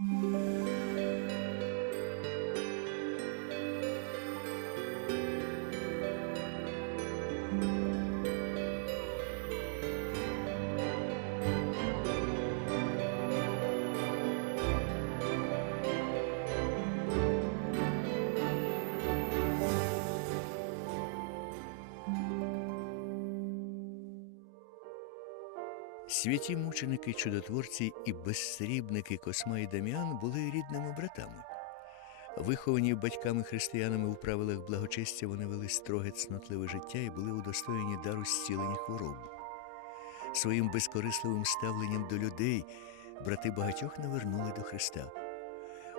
Música Святі мученики, чудотворці і безсрібники Косма і Даміан були рідними братами. Виховані батьками християнами у правилах благочестя, вони вели строге цнотливе життя і були удостоєні дару зцілення хвороб. Своїм безкорисливим ставленням до людей брати багатьох навернули до Христа.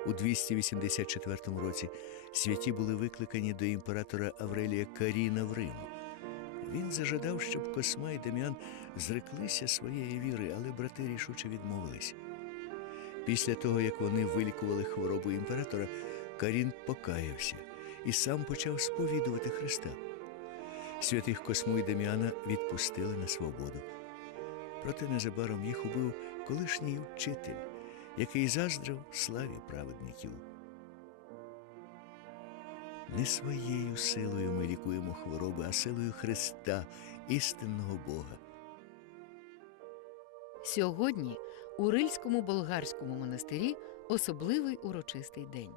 У 284 році святі були викликані до імператора Аврелія Каріна в Рим. Він зажадав, щоб Косма і Дем'ян зреклися своєї віри, але брати рішуче відмовились. Після того, як вони вилікували хворобу імператора, Карін покаявся і сам почав сповідувати Христа. Святих Косму і Дем'яна відпустили на свободу. Проте незабаром їх убив колишній вчитель, який заздрив славі праведників. Не своєю силою ми лікуємо хвороби, а силою Христа, істинного Бога. Сьогодні у Рильському болгарському монастирі особливий урочистий день.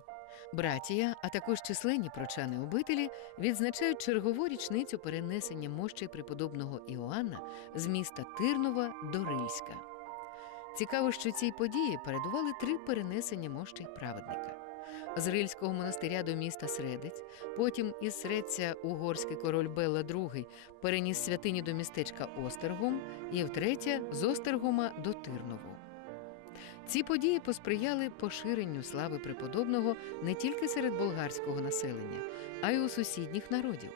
Братія, а також численні прочани обителі відзначають чергову річницю перенесення мощей преподобного Іоанна з міста Тирнова до Рильська. Цікаво, що цій події передували три перенесення мощей праведника. З Рильського монастиря до міста Средець, потім із Средця угорський король Белла II переніс святині до містечка Остергом, і втретє з Остергома до Тирнову. Ці події посприяли поширенню слави преподобного не тільки серед болгарського населення, а й у сусідніх народів.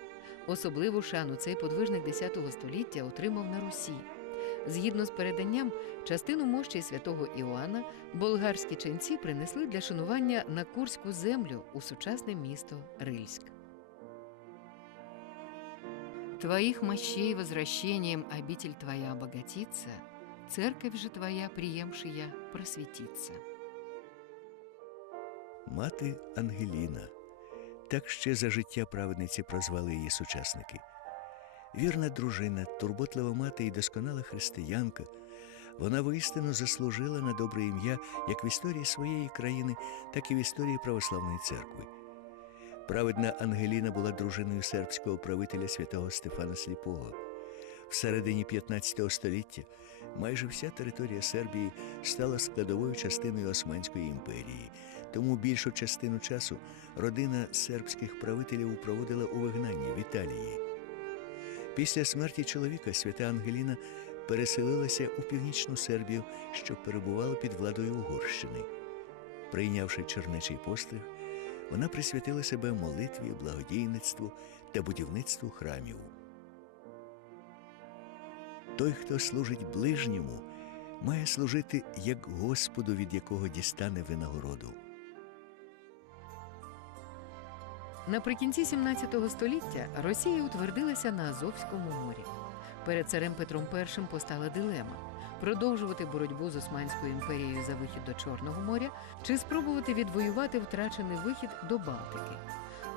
Особливу шану цей подвижник X століття отримав на Русі. Згідно з переданням, частину мощі святого Іоанна болгарські ченці принесли для шанування на Курську землю у сучасне місто Рильськ. Твоих мощей возвращением обитель твоя обогатится, церковь же твоя, приемшая, просветится. Мати Ангеліна. Так ще за життя праведниці прозвали її сучасники. Вірна дружина, турботлива мати і досконала християнка. Вона воістину заслужила на добре ім'я як в історії своєї країни, так і в історії православної церкви. Праведна Ангеліна була дружиною сербського правителя святого Стефана Сліпого. В середині 15 століття майже вся територія Сербії стала складовою частиною Османської імперії, тому більшу частину часу родина сербських правителів проводила у вигнанні в Італії. Після смерті чоловіка свята Ангеліна переселилася у північну Сербію, що перебувала під владою Угорщини. Прийнявши чернечий постриг, вона присвятила себе молитві, благодійництву та будівництву храмів. Той, хто служить ближньому, має служити як Господу, від якого дістане винагороду. Наприкінці 17 століття Росія утвердилася на Азовському морі. Перед царем Петром І постала дилема продовжувати боротьбу з Османською імперією за вихід до Чорного моря чи спробувати відвоювати втрачений вихід до Балтики.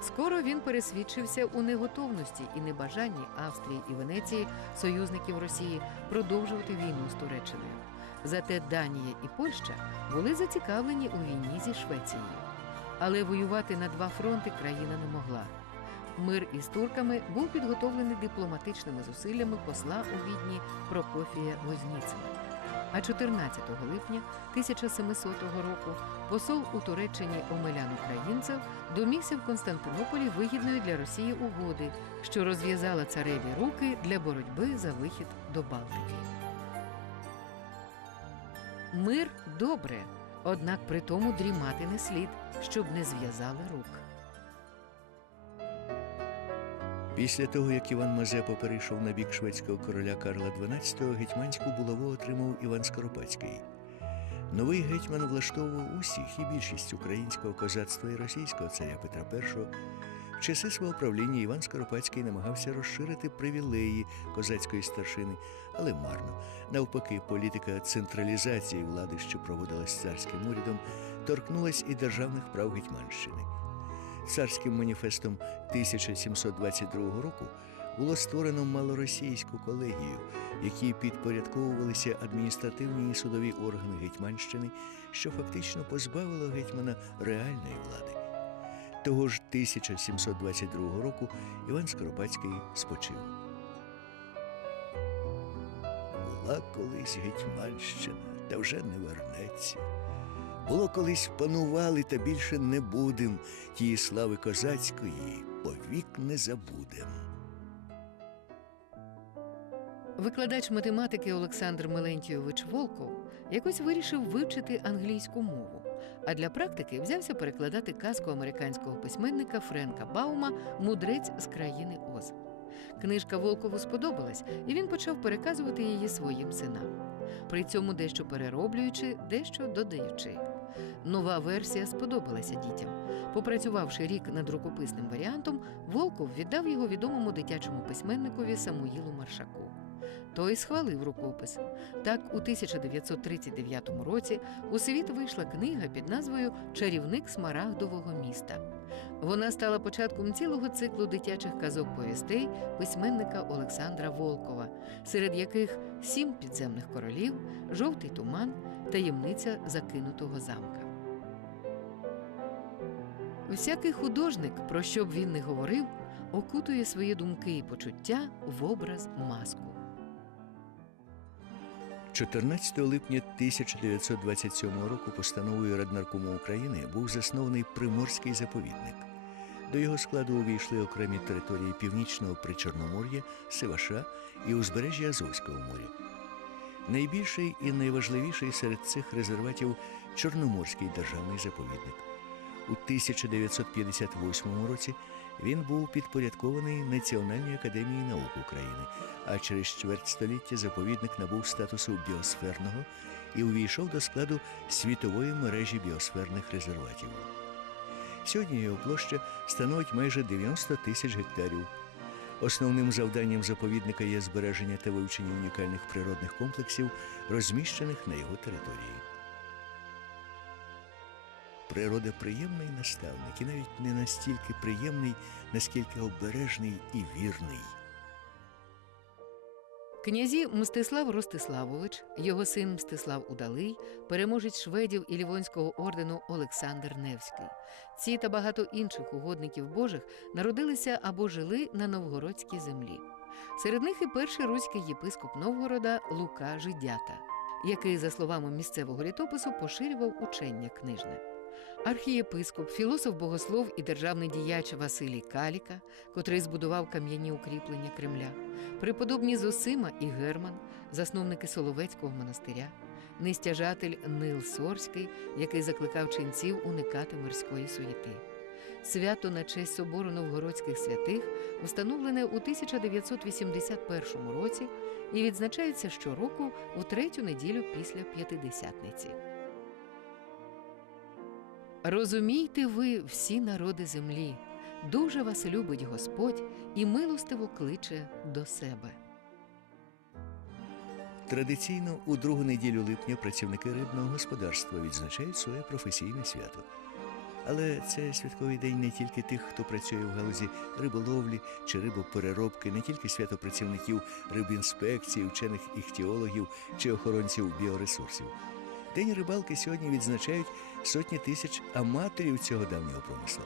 Скоро він пересвідчився у неготовності і небажанні Австрії і Венеції, союзників Росії, продовжувати війну з Туреччиною. Зате Данія і Польща були зацікавлені у війні зі Швецією. Але воювати на два фронти країна не могла. Мир із турками був підготовлений дипломатичними зусиллями посла у відні Прокофія Возніцина. А 14 липня 1700 року посол у Туреччині Омелян Українцев домігся в Константинополі вигідної для Росії угоди, що розв'язала цареві руки для боротьби за вихід до Балтики. Мир добре, однак при тому дрімати не слід, щоб не зв'язали рук. Після того, як Іван Мазепа перейшов на бік шведського короля Карла XII, гетьманську булаву отримав Іван Скоропадський. Новий гетьман влаштовував усіх і більшість українського козацтва і російського царя Петра І В часи свого правління Іван Скоропадський намагався розширити привілеї козацької старшини, але марно. Навпаки, політика централізації влади, що проводилась царським урядом, торкнулась і державних прав Гетьманщини. Царським маніфестом 1722 року було створено малоросійську колегію, якій підпорядковувалися адміністративні і судові органи Гетьманщини, що фактично позбавило гетьмана реальної влади. Того ж 1722 року Іван Скоропадський спочив. Була колись Гетьманщина, та вже не вернеться. Було колись панували, та більше не будем. Тії слави козацької повік не забудем. Викладач математики Олександр Мелентійович Волков якось вирішив вивчити англійську мову, а для практики взявся перекладати казку американського письменника Френка Баума Мудрець з країни Оз. Книжка Волкову сподобалась, і він почав переказувати її своїм синам. При цьому дещо перероблюючи, дещо додаючи. Нова версія сподобалася дітям. Попрацювавши рік над рукописним варіантом, Волков віддав його відомому дитячому письменникові Самуїлу Маршаку. Той схвалив рукопис. Так, у 1939 році у світ вийшла книга під назвою Чарівник Смарагдового міста. Вона стала початком цілого циклу дитячих казок повістей письменника Олександра Волкова, серед яких сім підземних королів, жовтий туман, таємниця закинутого замка. Всякий художник, про що б він не говорив, окутує свої думки і почуття в образ маску. 14 липня 1927 року постановою Раднаркому України був заснований Приморський заповідник. До його складу увійшли окремі території північного Причорномор'я, Сиваша і узбережжя Азовського моря. Найбільший і найважливіший серед цих резерватів Чорноморський державний заповідник. У 1958 році він був підпорядкований Національній академії наук України, а через чверть століття заповідник набув статусу біосферного і увійшов до складу світової мережі біосферних резерватів. Сьогодні його площа становить майже 90 тисяч гектарів. Основним завданням заповідника є збереження та вивчення унікальних природних комплексів, розміщених на його території. Природа приємний наставник і навіть не настільки приємний, наскільки обережний і вірний. Князі Мстислав Ростиславович, його син Мстислав Удалий, переможець шведів і Лівонського ордену Олександр Невський. Ці та багато інших угодників Божих народилися або жили на новгородській землі. Серед них і перший руський єпископ Новгорода Лука Жидята, який, за словами місцевого літопису, поширював учення книжне. Архієпископ, філософ-богослов і державний діяч Василій Каліка, котрий збудував кам'яні укріплення Кремля, преподобні Зосима і Герман, засновники Соловецького монастиря, нестяжатель Нил Сорський, який закликав ченців уникати морської суєти. Свято на честь собору новгородських святих встановлене у 1981 році і відзначається щороку у третю неділю після П'ятидесятниці. Розумійте ви, всі народи землі, дуже вас любить Господь і милостиво кличе до себе. Традиційно у другу неділю липня працівники рибного господарства відзначають своє професійне свято. Але це святковий день не тільки тих, хто працює в галузі риболовлі чи рибопереробки, не тільки свято працівників рибінспекції, вчених іхтіологів чи охоронців біоресурсів. День рибалки сьогодні відзначають сотні тисяч аматорів цього давнього промислу.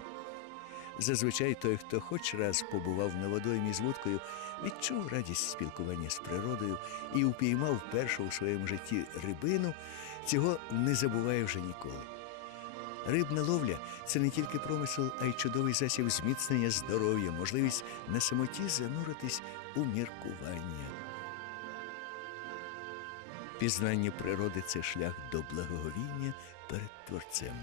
Зазвичай той, хто хоч раз побував на водоймі з вудкою, відчув радість спілкування з природою і упіймав першу у своєму житті рибину, цього не забуває вже ніколи. Рибна ловля це не тільки промисел, а й чудовий засіб зміцнення здоров'я, можливість на самоті зануритись у міркування. Пізнання природи це шлях до благоговіння перед Творцем.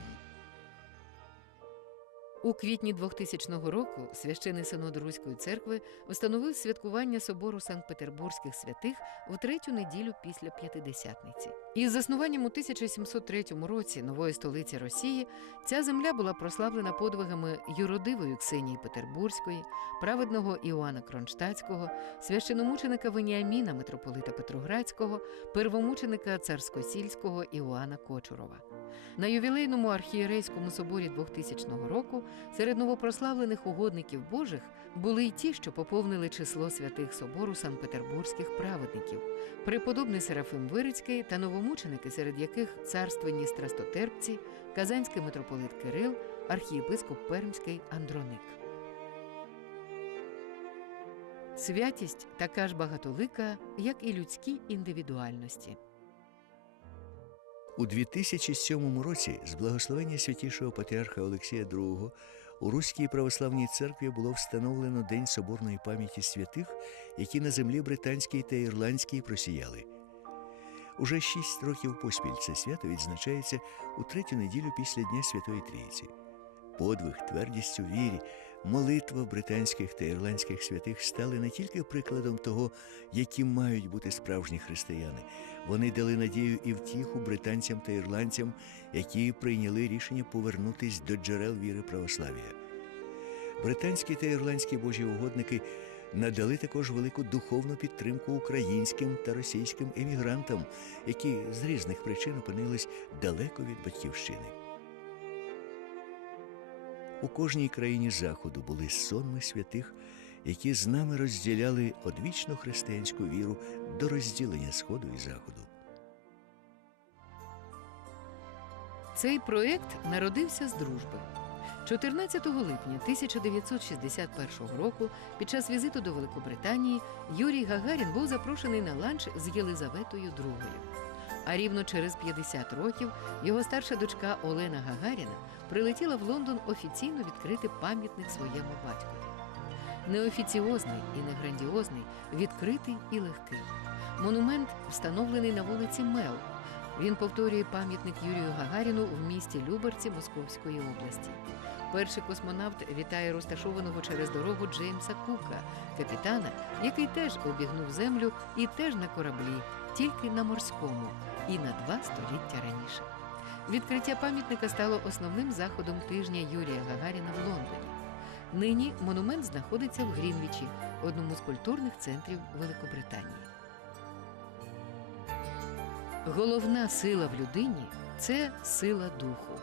У квітні 2000 року священий синод Руської церкви встановив святкування собору Санкт-Петербурзьких святих у третю неділю після П'ятидесятниці. Із заснуванням у 1703 році нової столиці Росії ця земля була прославлена подвигами юродивої Ксенії Петербурзької, праведного Іоанна Кронштадтського, священомученика Веніаміна митрополита Петроградського, первомученика царськосільського Іоанна Кочурова. На ювілейному архієрейському соборі 2000 року серед новопрославлених угодників Божих були й ті, що поповнили число святих собору санкт-петербурзьких праведників, преподобний Серафим Вирицький та новомученики, серед яких царственні страстотерпці, казанський митрополит Кирил, архієпископ Пермський Андроник. Святість така ж багатолика, як і людські індивідуальності. У 2007 році з благословення святішого патріарха Олексія II у Руській православній церкві було встановлено День соборної пам'яті святих, які на землі британській та ірландській просіяли. Уже шість років поспіль це свято відзначається у третю неділю після Дня Святої Трійці. Подвиг, твердість у вірі, молитва британських та ірландських святих стали не тільки прикладом того, які мають бути справжні християни, вони дали надію і втіху британцям та ірландцям, які прийняли рішення повернутись до джерел віри православ'я. Британські та ірландські божі угодники надали також велику духовну підтримку українським та російським емігрантам, які з різних причин опинились далеко від батьківщини. У кожній країні Заходу були сонми святих, які з нами розділяли одвічну християнську віру до розділення Сходу і Заходу. Цей проект народився з дружби. 14 липня 1961 року, під час візиту до Великобританії, Юрій Гагарін був запрошений на ланч з Єлизаветою II. А рівно через 50 років його старша дочка Олена Гагаріна прилетіла в Лондон офіційно відкрити пам'ятник своєму батькові. Неофіціозний і не грандіозний, відкритий і легкий. Монумент встановлений на вулиці Мел. Він повторює пам'ятник Юрію Гагаріну в місті Люберці Московської області. Перший космонавт вітає розташованого через дорогу Джеймса Кука, капітана, який теж обігнув землю і теж на кораблі, тільки на морському, і на два століття раніше. Відкриття пам'ятника стало основним заходом тижня Юрія Гагаріна в Лондоні. Нині монумент знаходиться в Грінвічі, одному з культурних центрів Великобританії. Головна сила в людині це сила духу.